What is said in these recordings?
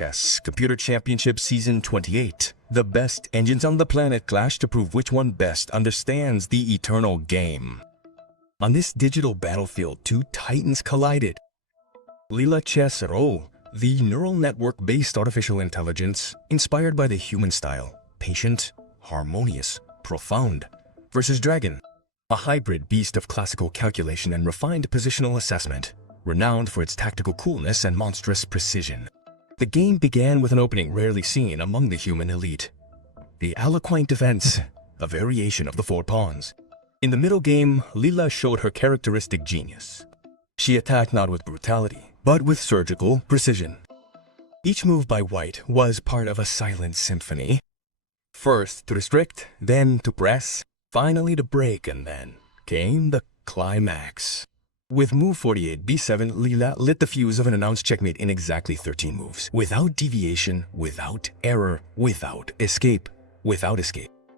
Chess Computer Championship Season 28. The best engines on the planet clash to prove which one best understands the eternal game. On this digital battlefield, two titans collided. LEELA CHESS ZERO, the neural network-based artificial intelligence inspired by the human style, patient, harmonious, profound, versus Dragon, a hybrid beast of classical calculation and refined positional assessment, renowned for its tactical coolness and monstrous precision. The game began with an opening rarely seen among the human elite. The Aliquint defense, a variation of the 4 pawns. In the middle game, LEELA showed her characteristic genius. She attacked not with brutality, but with surgical precision. Each move by White was part of a silent symphony. First to restrict, then to press, finally to break, and then came the climax. With move 48 b7, LEELA lit the fuse of an announced checkmate in exactly 13 moves, without deviation, without error, without escape.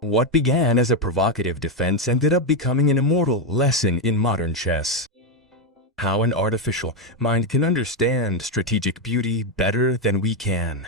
What began as a provocative defense ended up becoming an immortal lesson in modern chess. How an artificial mind can understand strategic beauty better than we can.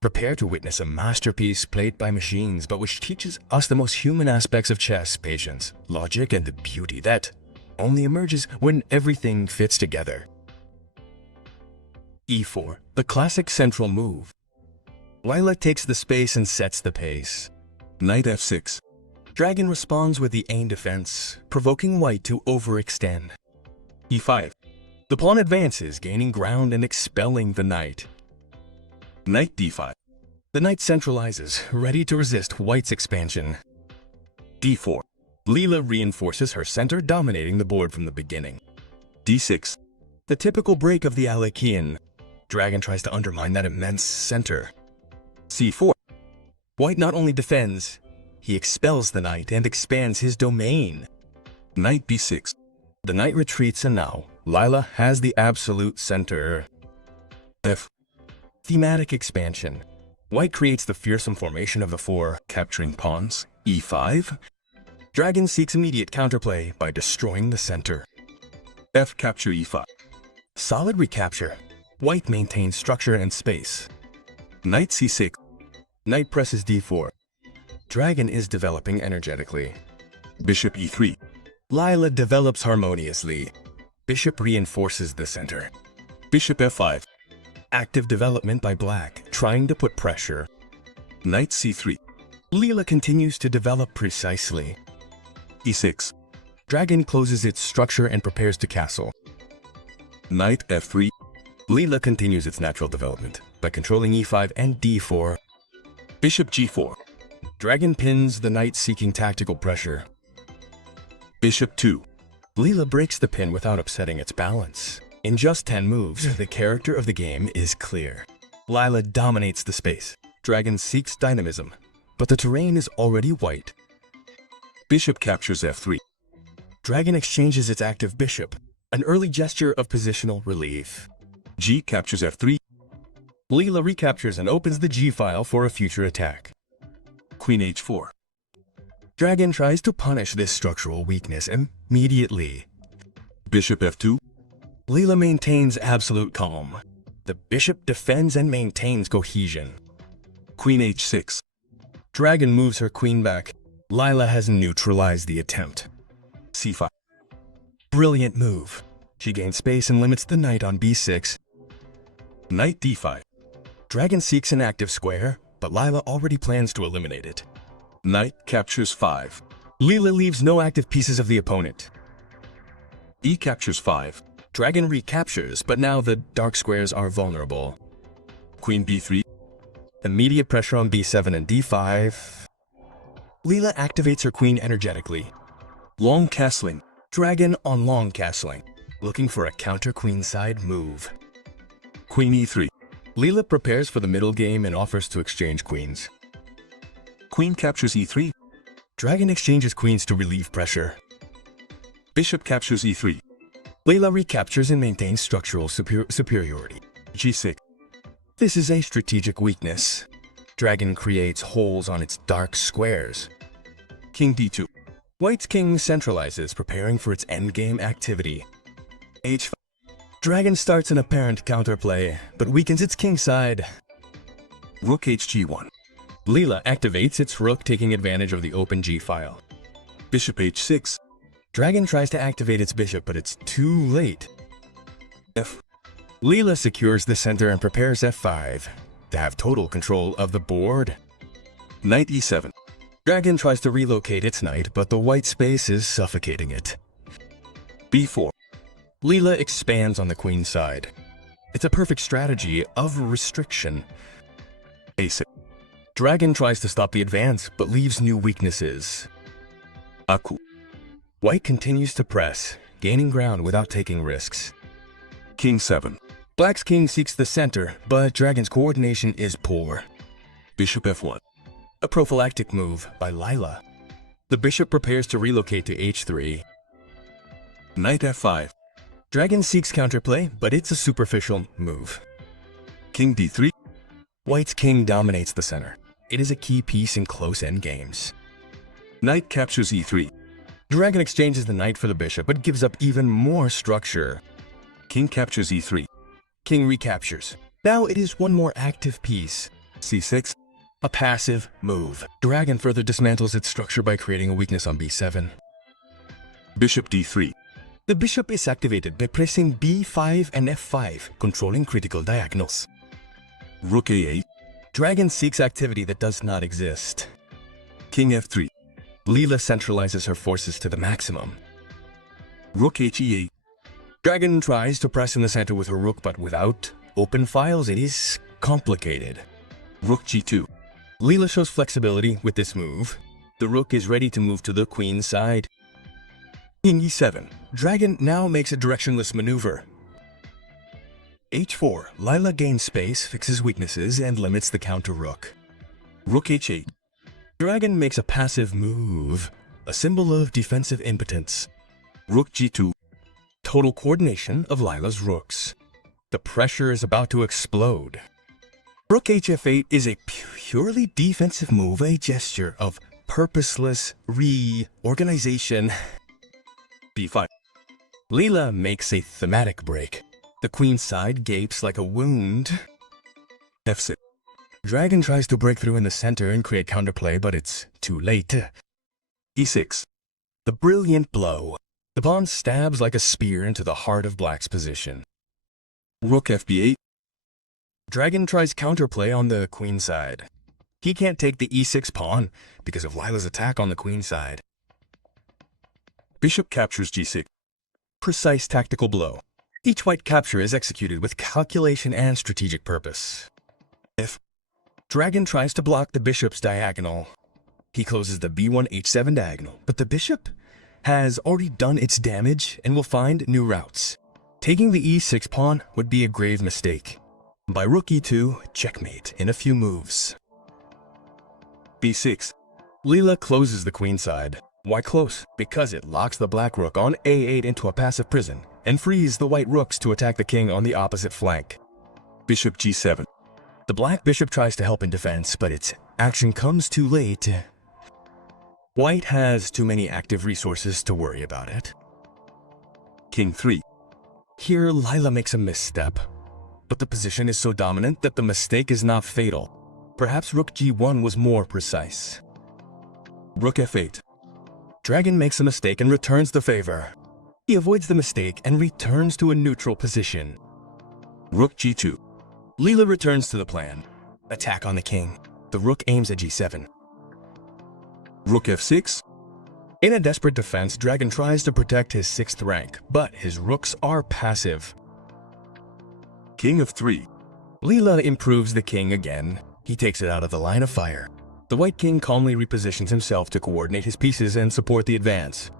Prepare to witness a masterpiece played by machines, but which teaches us the most human aspects of chess: patience, logic, and the beauty that only emerges when everything fits together. e4, the classic central move. LEELA takes the space and sets the pace. Knight f6. Dragon responds with the Ain defense, provoking White to overextend. e5. The pawn advances, gaining ground and expelling the knight. Knight d5. The knight centralizes, ready to resist White's expansion. d4. LEELA reinforces her center, dominating the board from the beginning. d6. The typical break of the Aliquint. Dragon tries to undermine that immense center. c4. White not only defends, he expels the knight and expands his domain. Knight b6. The knight retreats, and now LEELA has the absolute center. f. Thematic expansion. White creates the fearsome formation of the 4 capturing pawns. e5. Dragon seeks immediate counterplay by destroying the center. f capture e5. Solid recapture. White maintains structure and space. Knight c6. Knight presses d4. Dragon is developing energetically. Bishop e3. LEELA develops harmoniously. Bishop reinforces the center. Bishop f5. Active development by Black, trying to put pressure. Knight c3. LEELA continues to develop precisely. e6. Dragon closes its structure and prepares to castle. Knight f3. LEELA continues its natural development by controlling e5 and d4. Bishop g4. Dragon pins the knight, seeking tactical pressure. Bishop 2. LEELA breaks the pin without upsetting its balance. In just 10 moves, the character of the game is clear. LEELA dominates the space. Dragon seeks dynamism, but the terrain is already white. Bishop captures f3. Dragon exchanges its active bishop, an early gesture of positional relief. G captures f3. LEELA recaptures and opens the G file for a future attack. Queen h4. Dragon tries to punish this structural weakness immediately. Bishop f2. LEELA maintains absolute calm. The bishop defends and maintains cohesion. Queen h6. Dragon moves her queen back. LEELA has neutralized the attempt. c5. Brilliant move. She gains space and limits the knight on b6. Knight d5. Dragon seeks an active square, but LEELA already plans to eliminate it. Knight captures 5. LEELA leaves no active pieces of the opponent. E captures 5. Dragon recaptures, but now the dark squares are vulnerable. Queen b3. Immediate pressure on b7 and d5. LEELA activates her queen energetically. Long castling. Dragon on long castling, looking for a counter queenside move. Queen e3. LEELA prepares for the middle game and offers to exchange queens. Queen captures e3. Dragon exchanges queens to relieve pressure. Bishop captures e3. LEELA recaptures and maintains structural superiority. g6. This is a strategic weakness. Dragon creates holes on its dark squares. King d2. White's king centralizes, preparing for its endgame activity. h5. Dragon starts an apparent counterplay, but weakens its king side. Rook hg1. LEELA activates its rook, taking advantage of the open g file. Bishop h6. Dragon tries to activate its bishop, but it's too late. F. LEELA secures the center and prepares f5 to have total control of the board. Knight e7. Dragon tries to relocate its knight, but the white space is suffocating it. b4. LEELA expands on the queen side. It's a perfect strategy of restriction. a6. Dragon tries to stop the advance, but leaves new weaknesses. Aku. White continues to press, gaining ground without taking risks. King 7. Black's king seeks the center, but Dragon's coordination is poor. Bishop f1. A prophylactic move by LEELA. The bishop prepares to relocate to h3. Knight f5. Dragon seeks counterplay, but it's a superficial move. King d3. White's king dominates the center. It is a key piece in close endgames. Knight captures e3. Dragon exchanges the knight for the bishop, but gives up even more structure. King captures e3. King recaptures. Now it is one more active piece. c6. A passive move. Dragon further dismantles its structure by creating a weakness on b7. Bishop d3. The bishop is activated by pressing b5 and f5, controlling critical diagonals. Rook a8. Dragon seeks activity that does not exist. King f3. LEELA centralizes her forces to the maximum. Rook he8. Dragon tries to press in the center with her rook, but without open files, it is complicated. Rook g2. LEELA shows flexibility with this move. The rook is ready to move to the queen side. King e7. Dragon now makes a directionless maneuver. h4. LEELA gains space, fixes weaknesses, and limits the counter rook. Rook h8. Dragon makes a passive move, a symbol of defensive impotence. Rook g2. Total coordination of LEELA's rooks. The pressure is about to explode. Rook hf8 is a purely defensive move, a gesture of purposeless reorganization. b5. LEELA makes a thematic break. The queen side gapes like a wound. f6. Dragon tries to break through in the center and create counterplay, but it's too late. e6. The brilliant blow. The pawn stabs like a spear into the heart of Black's position. Rook fb8. Dragon tries counterplay on the queen side. He can't take the e6 pawn because of LEELA's attack on the queen side. Bishop captures g6. Precise tactical blow. Each white capture is executed with calculation and strategic purpose. F. Dragon tries to block the bishop's diagonal. He closes the b1 h7 diagonal, but the bishop has already done its damage and will find new routes. Taking the e6 pawn would be a grave mistake. By rook e2, checkmate in a few moves. b6. LEELA closes the queen side. Why close? Because it locks the black rook on a8 into a passive prison and frees the white rooks to attack the king on the opposite flank. Bishop g7. The black bishop tries to help in defense, but its action comes too late. White has too many active resources to worry about it. King 3. Here, LEELA makes a misstep, but the position is so dominant that the mistake is not fatal. Perhaps rook g1 was more precise. Rook f8. Dragon makes a mistake and returns the favor. He avoids the mistake and returns to a neutral position. Rook g2. LEELA returns to the plan. Attack on the king. The rook aims at g7. Rook f6. In a desperate defense, Dragon tries to protect his 6th rank, but his rooks are passive. King of 3. LEELA improves the king again. He takes it out of the line of fire. The white king calmly repositions himself to coordinate his pieces and support the advance.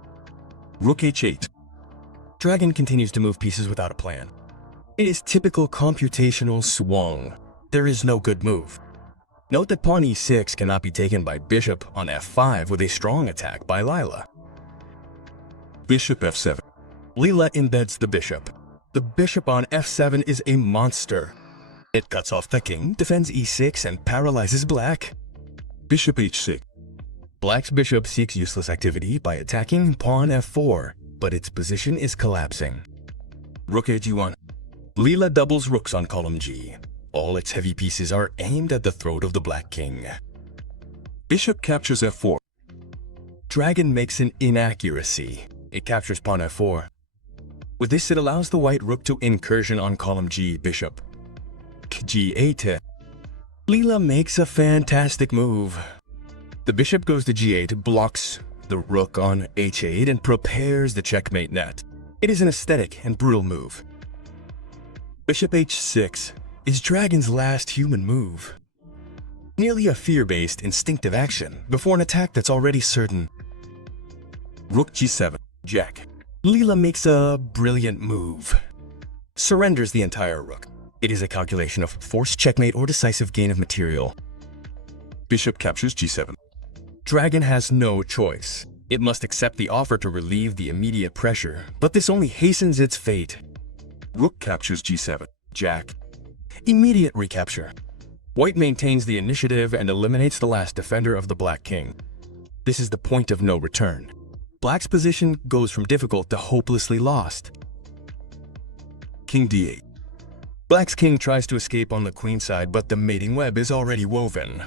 Rook h8. Dragon continues to move pieces without a plan. It is typical computational swung. There is no good move. Note that pawn e6 cannot be taken by bishop on f5 with a strong attack by LEELA. Bishop f7. LEELA embeds the bishop. The bishop on f7 is a monster. It cuts off the king, defends e6, and paralyzes black. Bishop h6. Black's bishop seeks useless activity by attacking pawn f4, but its position is collapsing. Rook Ag1. LEELA doubles rooks on column G. All its heavy pieces are aimed at the throat of the black king. Bishop captures f4. Dragon makes an inaccuracy. It captures pawn f4. With this, it allows the white rook to incursion on column G, bishop G8. LEELA makes a fantastic move. The bishop goes to G8, blocks the rook on H8, and prepares the checkmate net. It is an aesthetic and brutal move. Bishop H6 is Dragon's last human move. Nearly a fear-based, instinctive action before an attack that's already certain. Rook G7. Jack. LEELA makes a brilliant move. Surrenders the entire rook. It is a calculation of forced checkmate or decisive gain of material. Bishop captures G7. Dragon has no choice. It must accept the offer to relieve the immediate pressure, but this only hastens its fate. Rook captures G7. Jack. Immediate recapture. White maintains the initiative and eliminates the last defender of the black king. This is the point of no return. Black's position goes from difficult to hopelessly lost. King D8. Black's king tries to escape on the queen side, but the mating web is already woven.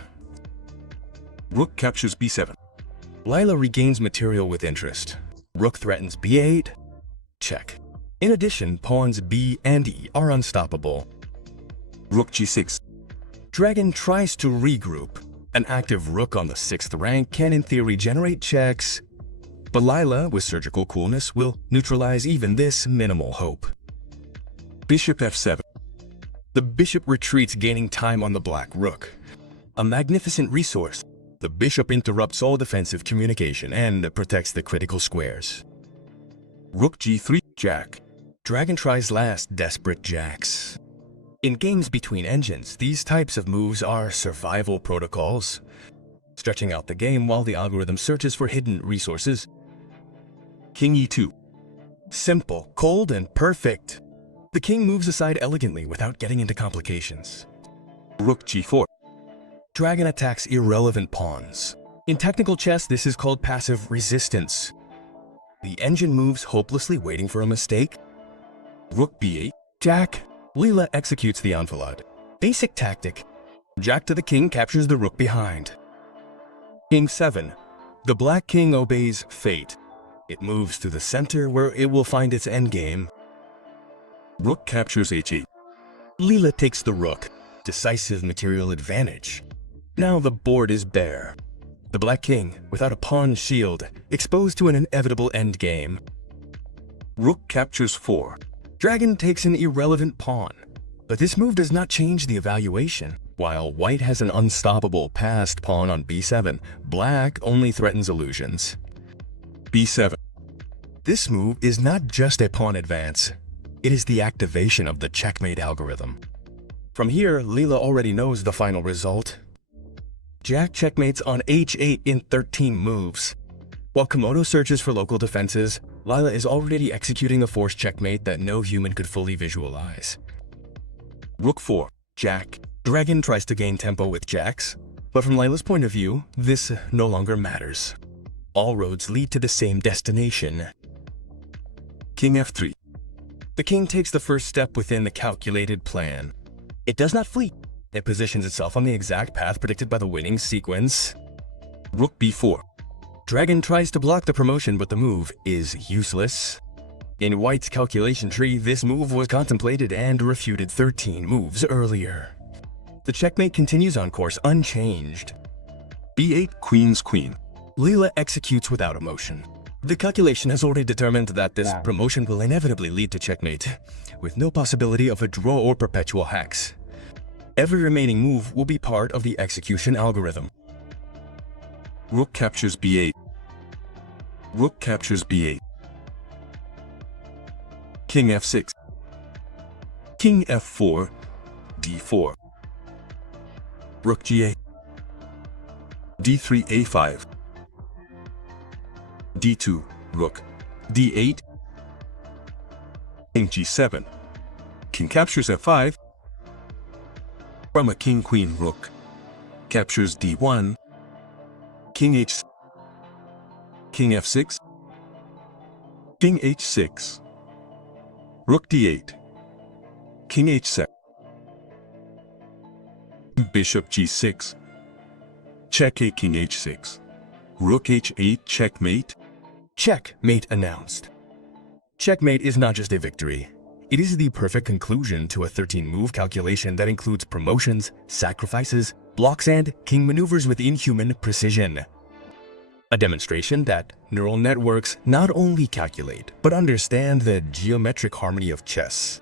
Rook captures B7. LEELA regains material with interest. Rook threatens B8. Check. In addition, pawns B and E are unstoppable. Rook G6. Dragon tries to regroup. An active rook on the 6th rank can in theory generate checks, but LEELA, with surgical coolness, will neutralize even this minimal hope. Bishop F7. The bishop retreats, gaining time on the black rook. A magnificent resource. The bishop interrupts all defensive communication and protects the critical squares. Rook G3. Jack. Dragon tries last desperate jacks. In games between engines, these types of moves are survival protocols, stretching out the game while the algorithm searches for hidden resources. King E2. Simple, cold, and perfect. The king moves aside elegantly without getting into complications. Rook G4. Dragon attacks irrelevant pawns. In technical chess, this is called passive resistance. The engine moves hopelessly, waiting for a mistake. Rook B8. Jack. LEELA executes the enfilade. Basic tactic. Jack to the king captures the rook behind. King 7. The black king obeys fate. It moves to the center where it will find its endgame. Rook captures H8. LEELA takes the rook. Decisive material advantage. Now the board is bare. The black king, without a pawn shield, exposed to an inevitable endgame. Rook captures 4. Dragon takes an irrelevant pawn, but this move does not change the evaluation. While white has an unstoppable passed pawn on b7, black only threatens illusions. B7. This move is not just a pawn advance, it is the activation of the checkmate algorithm. From here, LEELA already knows the final result. Jack checkmates on h8 in 13 moves. While Komodo searches for local defenses, LEELA is already executing a forced checkmate that no human could fully visualize. Rook 4. Jack. Dragon tries to gain tempo with jacks, but from LEELA's point of view, this no longer matters. All roads lead to the same destination. King F3. The king takes the first step within the calculated plan. It does not flee. It positions itself on the exact path predicted by the winning sequence. Rook B4. Dragon tries to block the promotion, but the move is useless. In white's calculation tree, this move was contemplated and refuted 13 moves earlier. The checkmate continues on course unchanged. B8 Queen's Queen. LEELA executes without emotion. The calculation has already determined that this promotion will inevitably lead to checkmate, with no possibility of a draw or perpetual hex. Every remaining move will be part of the execution algorithm. Rook captures B8. Rook captures B8. King F6. King F4. D4. Rook G8. D3 A5. D2 Rook. D8. King G7. King captures F5. From a king-queen rook. Captures D1. King H. King F6. King H6. Rook d8. King h7. Bishop g6. Check a king h6. Rook h8 checkmate. Checkmate announced. Checkmate is not just a victory. It is the perfect conclusion to a 13-move calculation that includes promotions, sacrifices, blocks, and king maneuvers with inhuman precision. A demonstration that neural networks not only calculate, but understand the geometric harmony of chess.